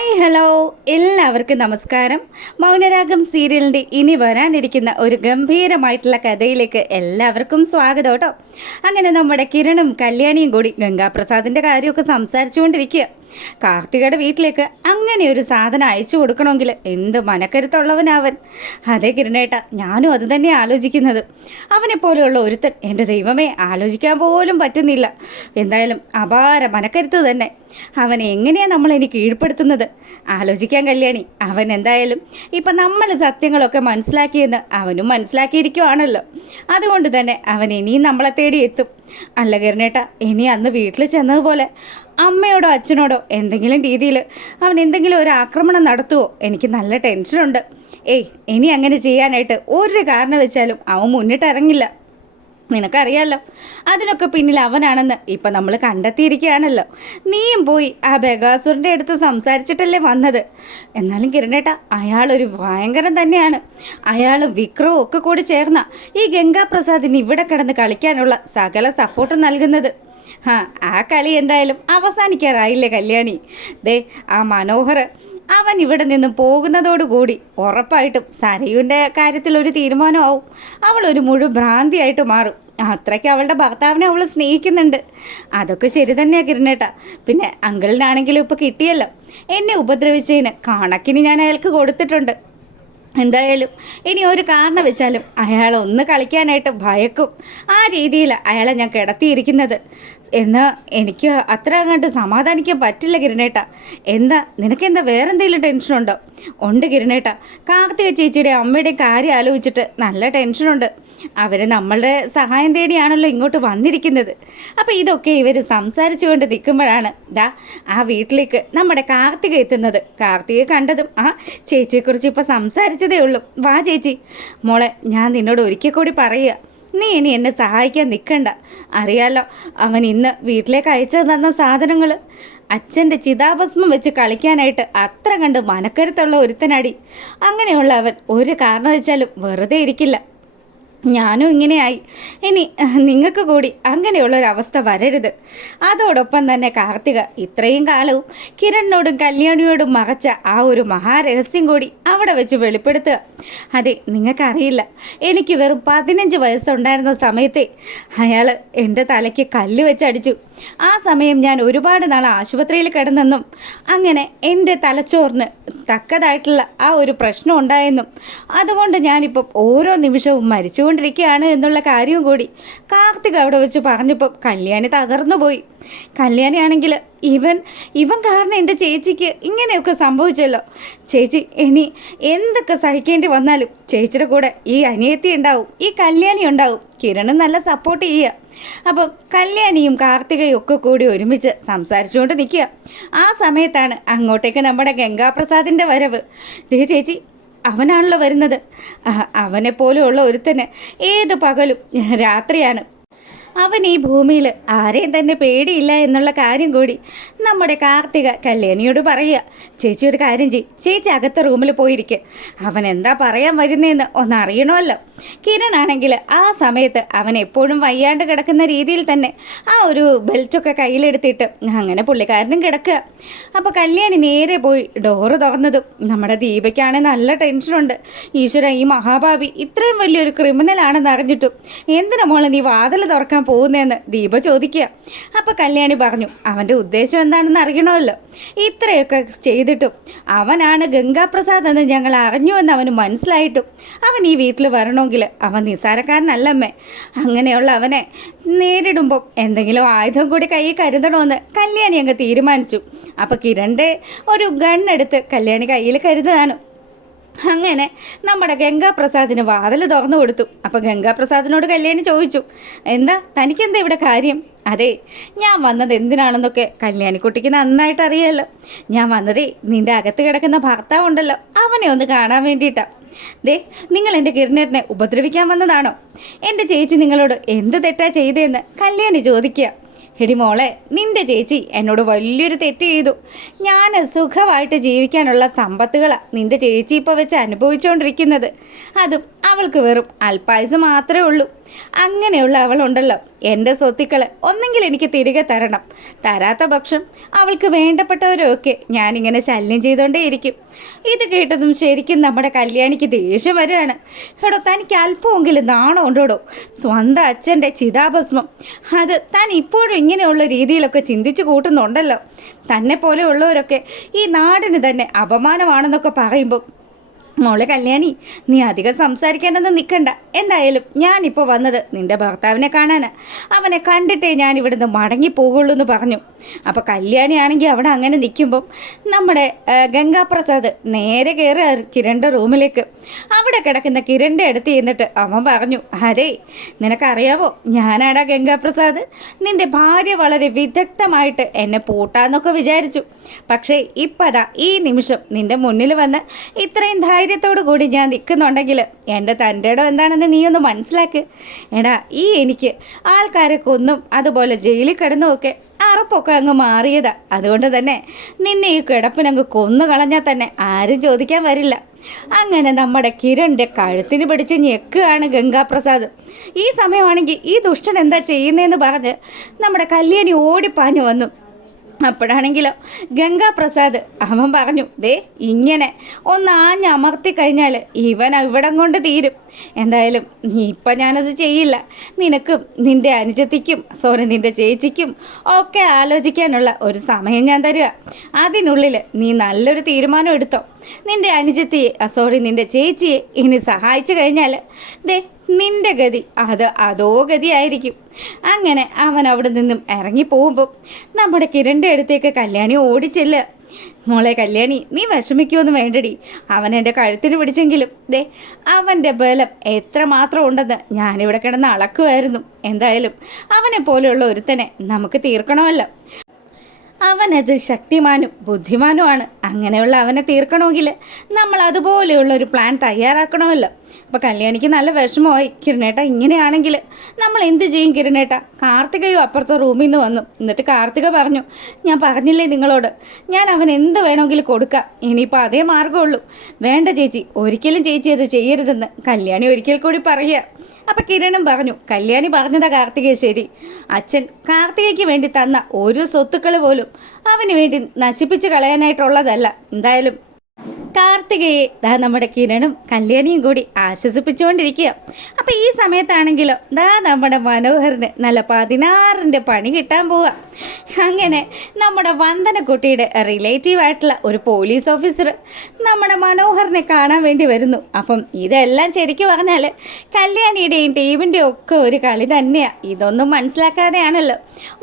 Hi hello എല്ലാവർക്കും നമസ്കാരം. മൗനരാഗം സീരിയലിൻ്റെ ഇനി വരാനിരിക്കുന്ന ഒരു ഗംഭീരമായിട്ടുള്ള കഥയിലേക്ക് എല്ലാവർക്കും സ്വാഗതം കേട്ടോ. അങ്ങനെ നമ്മുടെ കിരണും കല്യാണിയും കൂടി ഗംഗാപ്രസാദിൻ്റെ കാര്യമൊക്കെ സംസാരിച്ചുകൊണ്ടിരിക്കുക. കാർത്തികയുടെ വീട്ടിലേക്ക് അങ്ങനെ ഒരു സാധനം അയച്ചു കൊടുക്കണമെങ്കിൽ എന്ത് മനക്കരുത്തുള്ളവനവൻ. അതേ കിരണേട്ട, ഞാനും അത് തന്നെ ആലോചിക്കുന്നത്. അവനെപ്പോലെയുള്ള ഒരുത്തൻ എൻ്റെ ദൈവമേ ആലോചിക്കാൻ പോലും പറ്റുന്നില്ല. എന്തായാലും അപാര മനക്കരുത്ത് തന്നെ. അവനെ എങ്ങനെയാണ് നമ്മളെനി കീഴ്പ്പെടുത്തുന്നത്? ആലോചിക്കാൻ കല്യാണി. അവൻ എന്തായാലും ഇപ്പം നമ്മൾ സത്യങ്ങളൊക്കെ മനസ്സിലാക്കിയെന്ന് അവനും മനസ്സിലാക്കിയിരിക്കുവാണല്ലോ. അതുകൊണ്ട് തന്നെ അവൻ ഇനിയും നമ്മളെ തേടി എത്തും. അല്ല കിരണേട്ട, ഇനി അന്ന് വീട്ടിൽ ചെന്നതുപോലെ അമ്മയോടോ അച്ഛനോടോ എന്തെങ്കിലും രീതിയിൽ അവൻ എന്തെങ്കിലും ഒരു ആക്രമണം നടത്തുമോ? എനിക്ക് നല്ല ടെൻഷനുണ്ട്. ഇനി അങ്ങനെ ചെയ്യാനായിട്ട് ഒരു കാരണം വെച്ചാലും അവൻ മുന്നിട്ടിറങ്ങില്ല. നിനക്കറിയാമല്ലോ, അതിനൊക്കെ പിന്നിൽ അവനാണെന്ന് ഇപ്പം നമ്മൾ കണ്ടെത്തിയിരിക്കുകയാണല്ലോ. നീയും പോയി ആ ബഗാസുറിൻ്റെ അടുത്ത് സംസാരിച്ചിട്ടല്ലേ വന്നത്. എന്നാലും കിരണേട്ട, അയാളൊരു ഭയങ്കരം തന്നെയാണ്. അയാളും വിക്രവും ഒക്കെ കൂടി ചേർന്ന ഈ ഗംഗാപ്രസാദിന് ഇവിടെ കിടന്ന് കളിക്കാനുള്ള സകല സപ്പോർട്ടും നൽകുന്നത്. ആ കളി എന്തായാലും അവസാനിക്കാറായില്ലേ കല്യാണി? ദേ ആ മനോഹർ, അവൻ ഇവിടെ നിന്നും പോകുന്നതോടുകൂടി ഉറപ്പായിട്ടും സരയുൻ്റെ കാര്യത്തിൽ ഒരു തീരുമാനമാവും. അവളൊരു മുഴുവൻ ഭ്രാന്തിയായിട്ട് മാറും. അത്രയ്ക്ക് അവളുടെ ഭർത്താവിനെ അവൾ സ്നേഹിക്കുന്നുണ്ട്. അതൊക്കെ ശരി തന്നെയാണ് കിരണേട്ട. പിന്നെ അങ്കിളിനാണെങ്കിലും ഇപ്പോൾ കിട്ടിയല്ലോ. എന്നെ ഉപദ്രവിച്ചതിന് കണക്കിന് ഞാൻ അയാൾക്ക് കൊടുത്തിട്ടുണ്ട്. എന്തായാലും ഇനി ഒരു കാരണം വെച്ചാലും അയാളെ ഒന്ന് കളിക്കാനായിട്ട് ഭയക്കും. ആ രീതിയിൽ അയാളെ ഞാൻ കിടത്തിയിരിക്കുന്നത് എന്ന് എനിക്ക് അത്ര അങ്ങോട്ട് സമാധാനിക്കാൻ പറ്റില്ല കിരണേട്ട. നിനക്കെന്താ വേറെന്തെങ്കിലും ടെൻഷനുണ്ടോ? ഉണ്ട് കിരണേട്ട, കാർത്തിക ചേച്ചിയുടെ അമ്മയുടെ കാര്യം ആലോചിച്ചിട്ട് നല്ല ടെൻഷനുണ്ട്. അവർ നമ്മളുടെ സഹായം തേടിയാണല്ലോ ഇങ്ങോട്ട് വന്നിരിക്കുന്നത്. അപ്പോൾ ഇതൊക്കെ ഇവർ സംസാരിച്ചു കൊണ്ട് നിൽക്കുമ്പോഴാണ് ആ വീട്ടിലേക്ക് നമ്മുടെ കാർത്തിക എത്തുന്നത്. കാർത്തിക കണ്ടതും ആ ചേച്ചിയെക്കുറിച്ച് ഇപ്പോൾ സംസാരിച്ചതേ ഉള്ളൂ. വാ ചേച്ചി. മോളെ, ഞാൻ നിന്നോട് ഒരിക്കൽ കൂടി പറയുക, നീ ഇനി എന്നെ സഹായിക്കാൻ നിൽക്കണ്ട. അറിയാലോ, അവൻ ഇന്ന് വീട്ടിലേക്ക് അയച്ചു തന്ന സാധനങ്ങൾ അച്ഛൻ്റെ ചിതാഭസ്മം വെച്ച് കളിക്കാനായിട്ട് അത്ര കണ്ട് മനക്കരുത്തുള്ള ഒരുത്തനടി. അങ്ങനെയുള്ള അവൻ ഒരു കാരണം വെച്ചാലും വെറുതെ ഇരിക്കില്ല. ഞാനും ഇങ്ങനെയായി. ഇനി നിങ്ങൾക്ക് കൂടി അങ്ങനെയുള്ളൊരവസ്ഥ വരരുത്. അതോടൊപ്പം തന്നെ കാർത്തിക ഇത്രയും കാലവും കിരണിനോടും കല്യാണിയോടും മറച്ച ആ ഒരു മഹാരഹസ്യം കൂടി അവിടെ വെച്ച് വെളിപ്പെടുത്തുക. അതെ, നിങ്ങൾക്കറിയില്ല, എനിക്ക് വെറും 15 വയസ്സുണ്ടായിരുന്ന സമയത്തെ അയാൾ എൻ്റെ തലയ്ക്ക് കല്ല് വെച്ചടിച്ചു. ആ സമയം ഞാൻ ഒരുപാട് നാൾ ആശുപത്രിയിൽ കിടന്നെന്നും അങ്ങനെ എൻ്റെ തലച്ചോറിന് തക്കതായിട്ടുള്ള ആ ഒരു പ്രശ്നം ഉണ്ടായെന്നും അതുകൊണ്ട് ഞാനിപ്പം ഓരോ നിമിഷവും മരിച്ചുകൊണ്ടിരിക്കുകയാണ് എന്നുള്ള കാര്യവും കൂടി കാർത്തിക് അവിടെ വെച്ച് പറഞ്ഞപ്പം കല്യാണി തകർന്നു പോയി. കല്യാണിയാണെങ്കിൽ ഇവൻ കാരണം എൻ്റെ ചേച്ചിക്ക് ഇങ്ങനെയൊക്കെ സംഭവിച്ചല്ലോ. ചേച്ചി ഇനി എന്തൊക്കെ സഹിക്കേണ്ടി വന്നാലും ചേച്ചിയുടെ കൂടെ ഈ അനിയത്തി ഉണ്ടാവും, ഈ കല്യാണി ഉണ്ടാവും. കിരണും നല്ല സപ്പോർട്ട് ചെയ്യുക. അപ്പം കല്യാണിയും കാർത്തികയും ഒക്കെ കൂടി ഒരുമിച്ച് സംസാരിച്ചുകൊണ്ട് നിൽക്കുക. ആ സമയത്താണ് അങ്ങോട്ടേക്ക് നമ്മുടെ ഗംഗാപ്രസാദിൻ്റെ വരവ്. ദേ ചേച്ചി, അവനാണല്ലോ വരുന്നത്. അവനെപ്പോലെയുള്ള ഒരുത്തന് ഏത് പകലും രാത്രിയാണ്. അവൻ ഈ ഭൂമിയിൽ ആരെയും തന്നെ പേടിയില്ല എന്നുള്ള കാര്യം കൂടി നമ്മുടെ കാർത്തിക കല്യാണിയോട് പറയുക. ചേച്ചി ഒരു കാര്യം ചെയ്യും, ചേച്ചി അകത്തെ റൂമിൽ പോയിരിക്കുക. അവൻ എന്താ പറയാൻ വരുന്നതെന്ന് ഒന്നറിയണമല്ലോ. കിരണാണെങ്കിൽ ആ സമയത്ത് അവൻ എപ്പോഴും വയ്യാണ്ട് കിടക്കുന്ന രീതിയിൽ തന്നെ ആ ഒരു ബെൽറ്റൊക്കെ കയ്യിലെടുത്തിട്ട് അങ്ങനെ പുള്ളിക്കാരനും കിടക്കുക. അപ്പോൾ കല്യാണി നേരെ പോയി ഡോറ് തുറന്നതും നമ്മുടെ ദീപയ്ക്കാണെങ്കിൽ നല്ല ടെൻഷനുണ്ട്. ഈശ്വര, ഈ മഹാഭാവി ഇത്രയും വലിയൊരു ക്രിമിനലാണെന്ന് അറിഞ്ഞിട്ടും എന്തിനാ മോളെ നീ വാതിൽ തുറക്കാൻ പോകുന്നതെന്ന് ദീപ ചോദിക്കുക. അപ്പോൾ കല്യാണി പറഞ്ഞു, അവൻ്റെ ഉദ്ദേശം എന്താണെന്ന് അറിയണമല്ലോ. ഇത്രയൊക്കെ ചെയ്തിട്ടും അവനാണ് ഗംഗാപ്രസാദ് എന്ന് ഞങ്ങൾ അറിഞ്ഞുവെന്ന് അവന് മനസ്സിലായിട്ടും അവൻ ഈ വീട്ടിൽ വരണമെങ്കിൽ അവൻ നിസ്സാരക്കാരനല്ലമ്മേ. അങ്ങനെയുള്ള അവനെ നേരിടുമ്പം എന്തെങ്കിലും ആയുധം കൂടി കയ്യിൽ കരുതണമെന്ന് കല്യാണി അങ്ങ് തീരുമാനിച്ചു. അപ്പോൾ കിരണിൻ്റെ ഒരു ഗണ്ണെടുത്ത് കല്യാണി കയ്യിൽ കരുതുകയാണ്. അങ്ങനെ നമ്മുടെ ഗംഗാപ്രസാദിന് വാതിൽ തുറന്നു കൊടുത്തു. അപ്പോൾ ഗംഗാപ്രസാദിനോട് കല്യാണി ചോദിച്ചു, തനിക്കെന്താ ഇവിടെ കാര്യം? അതെ, ഞാൻ വന്നത് എന്തിനാണെന്നൊക്കെ കല്യാണിക്കുട്ടിക്ക് നന്നായിട്ട് അറിയാമല്ലോ. ഞാൻ വന്നതേ നിൻ്റെ അകത്ത് കിടക്കുന്ന ഭർത്താവുണ്ടല്ലോ, അവനെ ഒന്ന് കാണാൻ വേണ്ടിയിട്ടാണ്. നിങ്ങൾ എൻ്റെ കിരണേട്ടനെ ഉപദ്രവിക്കാൻ വന്നതാണോ? എൻ്റെ ചേച്ചി നിങ്ങളോട് എന്ത് തെറ്റാ ചെയ്തതെന്ന് കല്യാണി ചോദിക്കുക. എടി മോളെ, നിൻ്റെ ചേച്ചി എന്നോട് വലിയൊരു തെറ്റ് ചെയ്തു. ഞാൻ സുഖമായിട്ട് ജീവിക്കാനുള്ള സമ്പത്തുകളാണ് നിൻ്റെ ചേച്ചി ഇപ്പോൾ വെച്ച് അനുഭവിച്ചുകൊണ്ടിരിക്കുന്നത്. അതും അവൾക്ക് വെറും അല്പായുസ് മാത്രമേ ഉള്ളൂ. അങ്ങനെയുള്ള അവളുണ്ടല്ലോ, എൻ്റെ സ്വത്തുക്കൾ ഒന്നെങ്കിൽ എനിക്ക് തിരികെ തരണം. തരാത്ത പക്ഷം അവൾക്ക് വേണ്ടപ്പെട്ടവരൊക്കെ ഞാനിങ്ങനെ ശല്യം ചെയ്തുകൊണ്ടേയിരിക്കും. ഇത് കേട്ടതും ശരിക്കും നമ്മുടെ കല്യാണിക്ക് ദേഷ്യം വരികയാണ്. എടോ, തനിക്ക് അല്പമെങ്കിലും നാണം ഉണ്ടോടോ? സ്വന്തം അച്ഛൻ്റെ ചിതാഭസ്മം അത് താൻ ഇപ്പോഴും ഇങ്ങനെയുള്ള രീതിയിലൊക്കെ ചിന്തിച്ചു കൂട്ടുന്നുണ്ടല്ലോ. തന്നെ പോലെയുള്ളവരൊക്കെ ഈ നാടിന് തന്നെ അപമാനമാണെന്നൊക്കെ പറയുമ്പോൾ, മോളെ കല്യാണി, നീ അധികം സംസാരിക്കാനൊന്നും നിൽക്കണ്ട. എന്തായാലും ഞാനിപ്പോൾ വന്നത് നിൻ്റെ ഭർത്താവിനെ കാണാനാണ്. അവനെ കണ്ടിട്ടേ ഞാൻ ഇവിടുന്ന് മടങ്ങിപ്പോകുള്ളൂ എന്ന് പറഞ്ഞു. അപ്പോൾ കല്യാണിയാണെങ്കിൽ അവിടെ അങ്ങനെ നിൽക്കുമ്പം നമ്മുടെ ഗംഗാപ്രസാദ് നേരെ കയറി കിരണിൻ്റെ റൂമിലേക്ക്. അവിടെ കിടക്കുന്ന കിരണിൻ്റെ അടുത്ത് ചെന്നിട്ട് അവൻ പറഞ്ഞു, അരേ നിനക്കറിയാവോ, ഞാനാടാ ഗംഗാപ്രസാദ്. നിൻ്റെ ഭാര്യ വളരെ വിദഗ്ധമായിട്ട് എന്നെ പൂട്ടാന്നൊക്കെ വിചാരിച്ചു. പക്ഷേ ഇപ്പതാ ഈ നിമിഷം നിൻ്റെ മുന്നിൽ വന്ന് ഇത്രയും ധൈര്യത്തോടു കൂടി ഞാൻ നിൽക്കുന്നുണ്ടെങ്കിൽ എൻ്റെ തൻ്റെ ഇടം എന്താണെന്ന് നീ ഒന്ന് മനസ്സിലാക്ക്. എടാ, ഈ എനിക്ക് ആൾക്കാരെ കൊന്നും അതുപോലെ ജയിലിൽ കിടന്നുമൊക്കെ അറപ്പൊക്കെ അങ്ങ് മാറിയതാ. അതുകൊണ്ട് തന്നെ നിന്നെ ഈ കിടപ്പിനങ്ങ് കൊന്നു കളഞ്ഞാൽ തന്നെ ആരും ചോദിക്കാൻ വരില്ല. അങ്ങനെ നമ്മുടെ കിരണിൻ്റെ കഴുത്തിന് പിടിച്ച് ഞെക്കുകയാണ് ഗംഗാപ്രസാദ്. ഈ സമയമാണെങ്കിൽ ഈ ദുഷ്ടൻ എന്താ ചെയ്യുന്നതെന്ന് പറഞ്ഞ് നമ്മുടെ കല്യാണി ഓടിപ്പാഞ്ഞു വന്നു. അപ്പോഴാണെങ്കിലോ ഗംഗാപ്രസാദ് അവൻ പറഞ്ഞു, ദേ ഇങ്ങനെ ഒന്ന് ആഞ്ഞമർത്തി കഴിഞ്ഞാൽ ഇവൻ ഇവിടം കൊണ്ട് തീരും. എന്തായാലും ഇപ്പം ഞാനത് ചെയ്യില്ല. നിനക്കും നിൻ്റെ അനുജത്തിക്കും നിൻ്റെ ചേച്ചിക്കും ഒക്കെ ആലോചിക്കാനുള്ള ഒരു സമയം ഞാൻ തരിക. അതിനുള്ളിൽ നീ നല്ലൊരു തീരുമാനം എടുത്തോ. നിൻ്റെ അനുജത്തിയെ നിൻ്റെ ചേച്ചിയെ ഇനി സഹായിച്ചു കഴിഞ്ഞാൽ ദേ നിൻ്റെ ഗതി അതോ ഗതിയായിരിക്കും. അങ്ങനെ അവൻ അവിടെ നിന്നും ഇറങ്ങിപ്പോകുമ്പോൾ നമ്മുടെ കിരണിൻ്റെ അടുത്തേക്ക് കല്യാണി ഓടിച്ചില്ല. മോളെ കല്യാണി, നീ വിഷമിക്കുമെന്ന് വേണ്ടടി. അവൻ എൻ്റെ കഴുത്തിന് പിടിച്ചെങ്കിലും ദേ അവൻ്റെ ബലം എത്രമാത്രം ഉണ്ടെന്ന് ഞാനിവിടെ കിടന്ന് അളക്കുമായിരുന്നു. എന്തായാലും അവനെ പോലെയുള്ള ഒരുത്തനെ നമുക്ക് തീർക്കണമല്ലോ. അവനത് ശക്തിമാനും ബുദ്ധിമാനുമാണ്. അങ്ങനെയുള്ള അവനെ തീർക്കണമെങ്കിൽ നമ്മൾ അതുപോലെയുള്ള ഒരു പ്ലാൻ തയ്യാറാക്കണമല്ലോ. അപ്പോൾ കല്യാണിക്ക് നല്ല വിഷമമായി. കിരണേട്ട ഇങ്ങനെയാണെങ്കിൽ നമ്മൾ എന്ത് ചെയ്യും കിരണേട്ട? കാർത്തികയും അപ്പുറത്തെ റൂമിൽ നിന്ന് വന്നു. എന്നിട്ട് കാർത്തിക പറഞ്ഞു, ഞാൻ പറഞ്ഞില്ലേ നിങ്ങളോട്, ഞാൻ അവൻ എന്ത് വേണമെങ്കിലും കൊടുക്കാം. ഇനിയിപ്പോൾ അതേ മാർഗമുള്ളൂ. വേണ്ട ചേച്ചി, ഒരിക്കലും ചേച്ചി അത് ചെയ്യരുതെന്ന് കല്യാണി ഒരിക്കൽ കൂടി പറയുക. അപ്പം കിരണും പറഞ്ഞു, കല്യാണി പറഞ്ഞതാ കാർത്തികയെ ശരി. അച്ഛൻ കാർത്തികയ്ക്ക് വേണ്ടി തന്ന ഒരു സ്വത്തുക്കൾ പോലും അവന് വേണ്ടി നശിപ്പിച്ച് കളയാനായിട്ടുള്ളതല്ല. എന്തായാലും കാർത്തികയെ നമ്മുടെ കിരണും കല്യാണിയും കൂടി ആശ്വസിപ്പിച്ചുകൊണ്ടിരിക്കുക. അപ്പോൾ ഈ സമയത്താണെങ്കിലോ നമ്മുടെ മനോഹറിന് നല്ല 16ൻ്റെ പണി കിട്ടാൻ പോവുക. അങ്ങനെ നമ്മുടെ വന്ദനക്കുട്ടിയുടെ റിലേറ്റീവായിട്ടുള്ള ഒരു പോലീസ് ഓഫീസർ നമ്മുടെ മനോഹറിനെ കാണാൻ വേണ്ടി വരുന്നു. അപ്പം ഇതെല്ലാം ശരിക്കും പറഞ്ഞാൽ കല്യാണിയുടെയും ടീമിൻ്റെയും ഒക്കെ ഒരു കളി തന്നെയാണ്. ഇതൊന്നും മനസ്സിലാക്കാതെയാണല്ലോ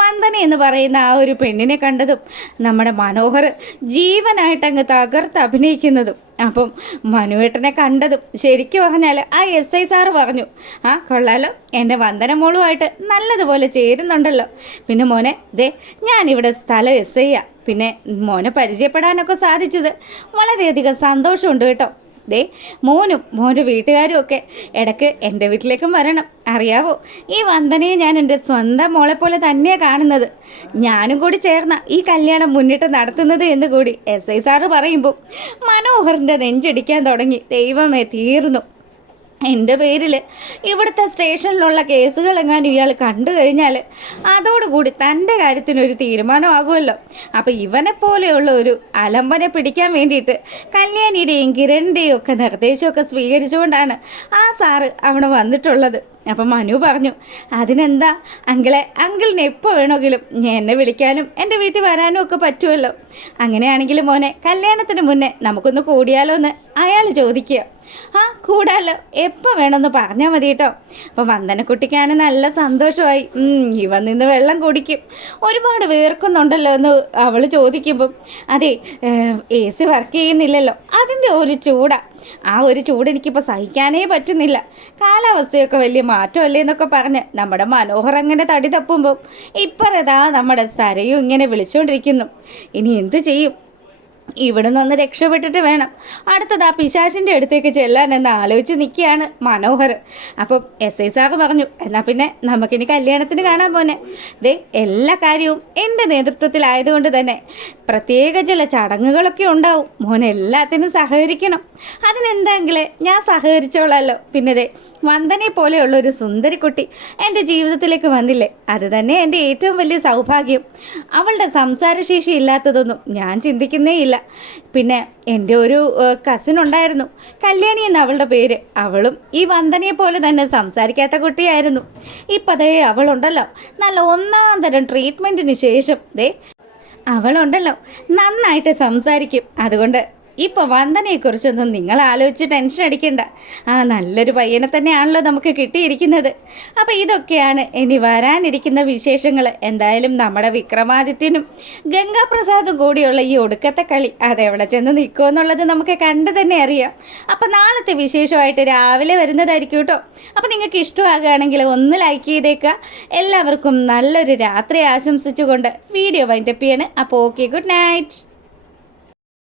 വന്ദന എന്ന് പറയുന്ന ആ ഒരു പെണ്ണിനെ കണ്ടതും നമ്മുടെ മനോഹർ ജീവനായിട്ടങ്ങ് തകർത്ത് അഭിനയിക്കുന്നതും. അപ്പം മനുവേട്ടനെ കണ്ടതും ശരിക്കും പറഞ്ഞാൽ ആ SI സാറ് പറഞ്ഞു, ആ കൊള്ളാലോ, എൻ്റെ വന്ദന മോളുമായിട്ട് നല്ലതുപോലെ ചേരുന്നുണ്ടല്ലോ. പിന്നെ മോനെ ദേ ഞാനിവിടെ സ്ഥലം SI പിന്നെ മോനെ പരിചയപ്പെടാനൊക്കെ സാധിച്ചത് വളരെയധികം സന്തോഷമുണ്ട് കേട്ടോ. ദേ മോനും മോൻ്റെ വീട്ടുകാരും ഒക്കെ ഇടയ്ക്ക് എൻ്റെ വീട്ടിലേക്കും വരണം. അറിയാവോ, ഈ വന്ദനയെ ഞാൻ എൻ്റെ സ്വന്തം മോളെ പോലെ തന്നെയാണ് കാണുന്നത്. ഞാനും കൂടി ചേർന്ന ഈ കല്യാണം മുന്നിട്ട് നടത്തുന്നത് എന്ന് കൂടി SI സാറ് പറയുമ്പോൾ മനോഹറിൻ്റെ നെഞ്ചടിക്കാൻ തുടങ്ങി. ദൈവമേ, തീർന്നു. എൻ്റെ പേരിൽ ഇവിടുത്തെ സ്റ്റേഷനിലുള്ള കേസുകളെങ്ങാനും ഇയാൾ കണ്ടു കഴിഞ്ഞാൽ അതോടുകൂടി തൻ്റെ കാര്യത്തിനൊരു തീരുമാനമാകുമല്ലോ. അപ്പോൾ ഇവനെപ്പോലെയുള്ള ഒരു അലമ്പനെ പിടിക്കാൻ വേണ്ടിയിട്ട് കല്യാണിയുടെയും കിരണിൻ്റെയും ഒക്കെ നിർദ്ദേശമൊക്കെ സ്വീകരിച്ചുകൊണ്ടാണ് ആ സാറ് അവിടെ വന്നിട്ടുള്ളത്. അപ്പം മനു പറഞ്ഞു, അതിനെന്താ അങ്കിളിനെ എപ്പോൾ വേണമെങ്കിലും എന്നെ വിളിക്കാനും എൻ്റെ വീട്ടിൽ വരാനും ഒക്കെ പറ്റുമല്ലോ. അങ്ങനെയാണെങ്കിൽ മോനെ കല്യാണത്തിന് മുന്നേ നമുക്കൊന്ന് കൂടിയാലോ എന്ന് അയാൾ ചോദിക്കുക. ആ കൂടാലോ, എപ്പോൾ വേണമെന്ന് പറഞ്ഞാൽ മതി കേട്ടോ. അപ്പോൾ വന്ദനക്കുട്ടിക്കാണ് നല്ല സന്തോഷമായി. ഇവൻ നിന്ന് വെള്ളം കുടിക്കും, ഒരുപാട് വേർക്കുന്നുണ്ടല്ലോ എന്ന് അവൾ ചോദിക്കുമ്പം, അതെ AC വർക്ക് ചെയ്യുന്നില്ലല്ലോ, അതിൻ്റെ ഒരു ചൂടാണ്. ആ ഒരു ചൂട് എനിക്കിപ്പോൾ സഹിക്കാനേ പറ്റുന്നില്ല. കാലാവസ്ഥയൊക്കെ വലിയ മാറ്റമല്ലേ എന്നൊക്കെ പറഞ്ഞ് നമ്മുടെ മനോഹർ അങ്ങനെ തടി തപ്പുമ്പം ഇപ്പറേതാ നമ്മുടെ സരയും ഇങ്ങനെ വിളിച്ചുകൊണ്ടിരിക്കുന്നു. ഇനി എന്ത് ചെയ്യും? ഇവിടെ നിന്ന് രക്ഷപ്പെട്ടിട്ട് വേണം അടുത്തത് ആ പിശാചിൻ്റെ അടുത്തേക്ക് ചെല്ലാൻ എന്ന് ആലോചിച്ച് നിൽക്കുകയാണ് മനോഹർ. അപ്പം എസ് ഐ സാറ് പറഞ്ഞു, എന്നാൽ പിന്നെ നമുക്കിനി കല്യാണത്തിന് കാണാൻ പോന്നെ. ദേ എല്ലാ കാര്യവും എൻ്റെ നേതൃത്വത്തിലായതുകൊണ്ട് തന്നെ പ്രത്യേക ചില ചടങ്ങുകളൊക്കെ ഉണ്ടാവും. മോൻ എല്ലാത്തിനും സഹകരിക്കണം. അതിനെന്തെങ്കിൽ ഞാൻ സഹകരിച്ചോളാമല്ലോ. പിന്നെ ദേ വന്ദനെ പോലെയുള്ള ഒരു സുന്ദരിക്കുട്ടി എൻ്റെ ജീവിതത്തിലേക്ക് വന്നില്ലേ, അത് തന്നെ എൻ്റെ ഏറ്റവും വലിയ സൗഭാഗ്യം. അവളുടെ സംസാരശേഷി ഇല്ലാത്തതൊന്നും ഞാൻ ചിന്തിക്കുന്നേ ഇല്ല. പിന്നെ എൻ്റെ ഒരു കസിൻ ഉണ്ടായിരുന്നു, കല്യാണി എന്ന അവളുടെ പേര്. അവളും ഈ വന്ദനയെ പോലെ തന്നെ സംസാരിക്കാത്ത കുട്ടിയായിരുന്നു. ഇപ്പം അതേ അവളുണ്ടല്ലോ, നല്ല ഒന്നാം തരം ട്രീറ്റ്മെൻറ്റിന് ശേഷം ദേ അവളുണ്ടല്ലോ നന്നായിട്ട് സംസാരിക്കും. അതുകൊണ്ട് ഇപ്പോൾ വന്ദനയെക്കുറിച്ചൊന്നും നിങ്ങൾ ആലോചിച്ച് ടെൻഷൻ അടിക്കണ്ട. നല്ലൊരു പയ്യനെ തന്നെയാണല്ലോ നമുക്ക് കിട്ടിയിരിക്കുന്നത്. അപ്പോൾ ഇതൊക്കെയാണ് ഇനി വരാനിരിക്കുന്ന വിശേഷങ്ങൾ. എന്തായാലും നമ്മുടെ വിക്രമാദിത്യനും ഗംഗാപ്രസാദും കൂടിയുള്ള ഈ ഒടുക്കത്തെ കളി അതെവിടെ ചെന്ന് നിൽക്കുമെന്നുള്ളത് നമുക്ക് കണ്ടു തന്നെ അറിയാം. അപ്പോൾ നാളത്തെ വിശേഷമായിട്ട് രാവിലെ വരുന്നതായിരിക്കും കേട്ടോ. അപ്പോൾ നിങ്ങൾക്ക് ഇഷ്ടമാകുകയാണെങ്കിൽ ഒന്ന് ലൈക്ക് ചെയ്തേക്കുക. എല്ലാവർക്കും നല്ലൊരു രാത്രി ആശംസിച്ചുകൊണ്ട് വീഡിയോ വൈൻഡപ്പ് ചെയ്യാണ്. അപ്പോൾ ഓക്കെ, ഗുഡ് നൈറ്റ്.